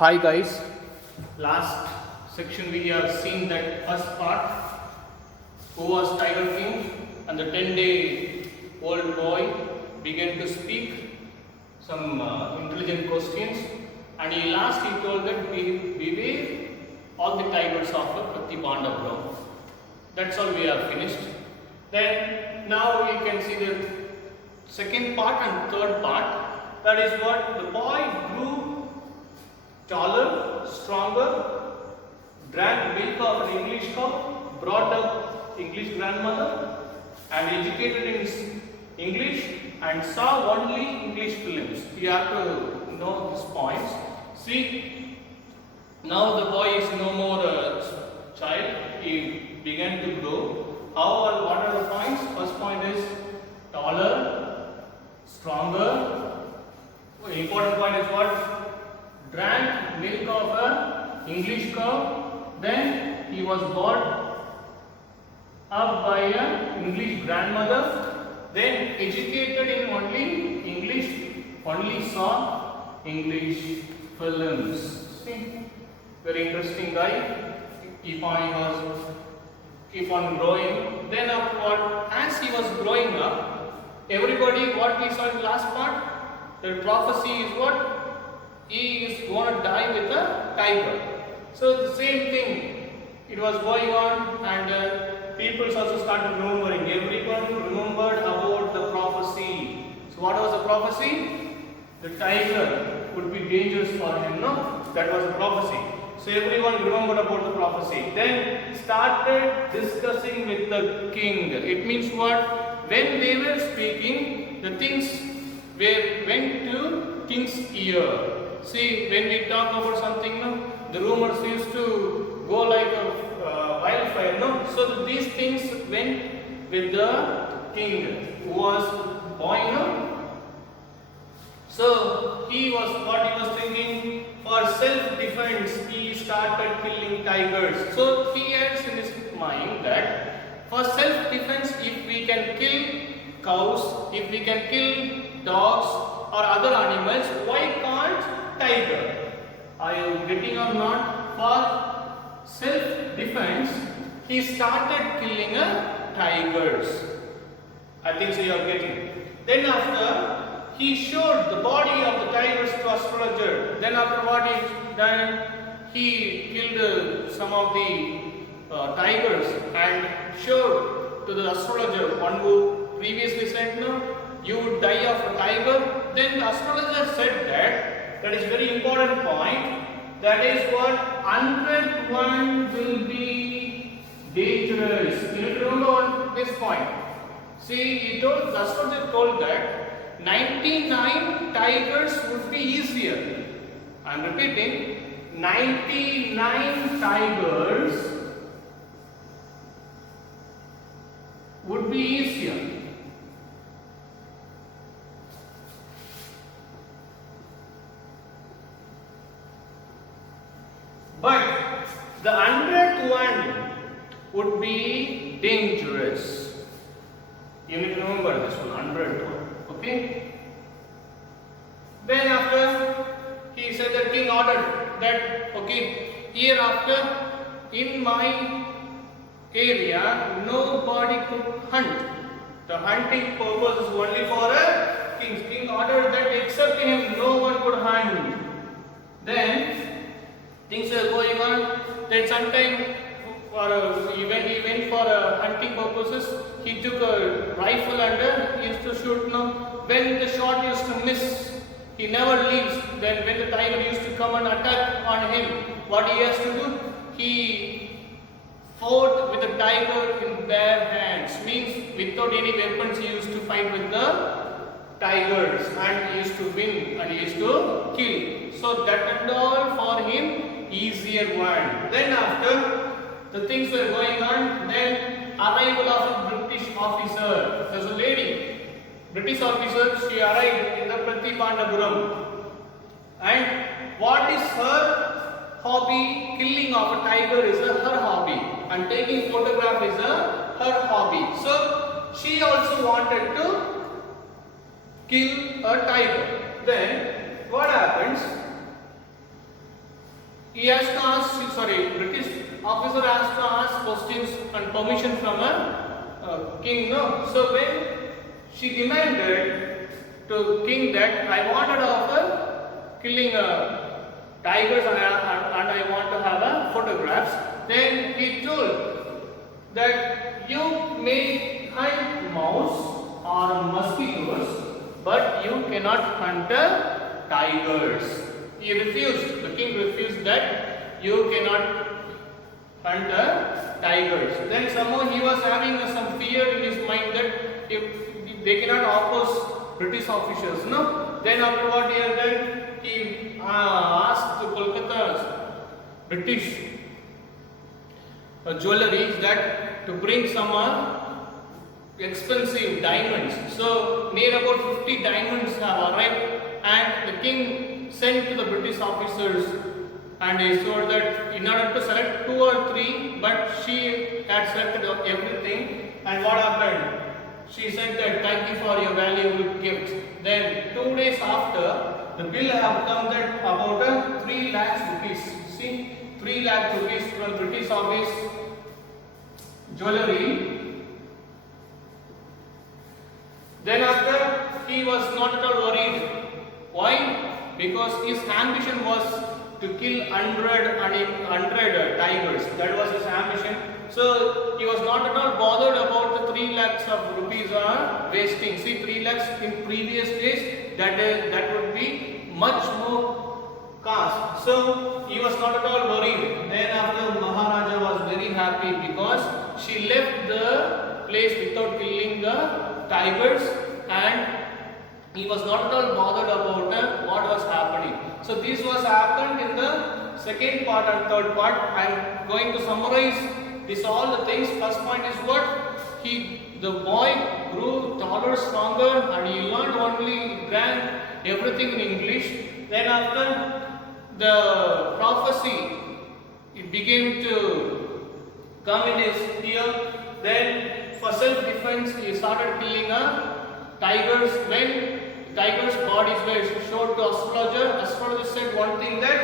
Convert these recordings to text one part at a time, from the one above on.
Hi guys, last section we have seen that first part, who was Tiger King, and the 10-day old boy began to speak some intelligent questions, and he told that beware all the tigers of Pratibandhapuram. That's all we have finished. Then now we can see the second part and third part. That is what the boy grew taller, stronger, drank milk of an English cow, brought up English grandmother, and educated in English, and saw only English films. You have to know these points. See, now the boy is no more a child, he began to grow. However, what are the points? First point is taller, stronger. Important point is what? Drank milk of a English cow. Then he was brought up by a English grandmother. Then educated in only English, only saw English films. See, very interesting guy. Keep on growing. Then afterward, as he was growing up, everybody, what we saw in the last part, the prophecy is what? He is going to die with a tiger. So the same thing, it was going on, and people also started remembering. Everyone remembered about the prophecy. So what was the prophecy? The tiger would be dangerous for him, no? That was the prophecy. So everyone remembered about the prophecy. Then started discussing with the king. It means what? When they were speaking, the things went to king's ear. See, when we talk about something, no, the rumors used to go like a wildfire, no. So these things went with the king, who was boy, no. So what he was thinking, for self-defense, he started killing tigers. So he has in his mind that for self-defense, if we can kill cows, if we can kill dogs or other animals, why can't tiger? Are you getting or not? For self-defense, he started killing tigers. I think so you are getting. Then after, he showed the body of the tigers to astrologer. Then after what he done, he killed some of the tigers and showed to the astrologer, one who previously said, no, you would die of a tiger. Then the astrologer said that is very important point, that is what 101 will be dangerous. You need to remember this point. See, the astrologer told that 99 tigers would be easier. I am repeating, 99 tigers would be easier. But the 100th one would be dangerous. You need to remember this one, 100th one. Okay. Then after, he said that king ordered that, okay, hereafter in my area nobody could hunt. The hunting purpose is only for a king. King ordered that except him no one could hunt. Then things were going on. Then sometime when he went for hunting purposes, he took a rifle and he used to shoot. Now, when the shot used to miss, he never leaves. Then when the tiger used to come and attack on him, what he has to do? He fought with the tiger in bare hands. Means without any weapons he used to fight with the tigers, and he used to win and he used to kill. So that and all for him easier one. Then after the things were going on, then arrival of a British officer. There's a lady, British officer, she arrived in the Pratibandhapuram. And what is her hobby? Killing of a tiger is her hobby, and taking photograph is her hobby. So she also wanted to kill a tiger. Then what happens? he has to ask, sorry, British officer has to ask questions and permission from a king, no? So when she demanded to king that I wanted offer killing tigers and I want to have a photographs, then he told that you may hunt mouse or mosquitoes, but you cannot hunt tigers. He refused, the king refused that you cannot hunt tigers. Then somehow he was having some fear in his mind that if they cannot oppose British officials, no? Then after what he had done, he asked the Kolkata's British jewelleries that to bring some expensive diamonds. So near about 50 diamonds have arrived, and the king sent to the British officers and he told that in order to select 2 or 3, but she had selected everything. And what happened? She said that thank you for your valuable gift. Then 2 days after, the bill have come that about 3 lakhs rupees. See, 3 lakh rupees from British office jewellery. Then after, he was not at all worried. Why? Because his ambition was to kill 100 tigers. That was his ambition. So he was not at all bothered about the 3 lakhs of rupees are wasting. See, 3 lakhs in previous days, that would be much more cost. So he was not at all worried. Then after, Maharaja was very happy because she left the place without killing the tigers, and he was not at all bothered about what was happening. So this was happened in the second part and third part. I am going to summarize this all the things. First point is what? The boy grew taller, stronger, and he learned only grand everything in English. Then after the prophecy, it began to come in his ear. Then for self-defense, he started killing tigers. When tigers' bodies were showed to astrologer, astrologer said one thing that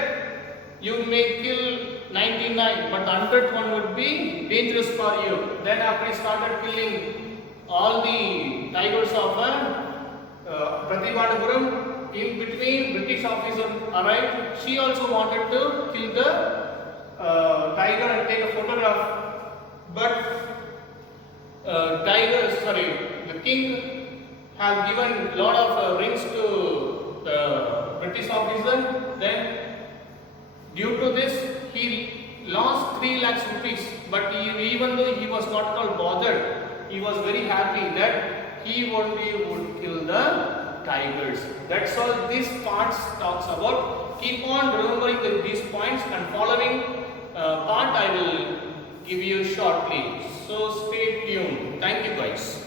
you may kill 99, but the 100th one would be dangerous for you. Then after he started killing all the tigers of Pratibhatapuram, in between British officer arrived. She also wanted to kill the tiger and take a photograph, but the king have given lot of rings to the British officer. Then due to this, he lost 3 lakhs rupees. But even though he was not at all bothered, he was very happy that he only would kill the tigers. That's all this part talks about. Keep on remembering these points, and following part I will give you shortly. So stay tuned. Thank you guys.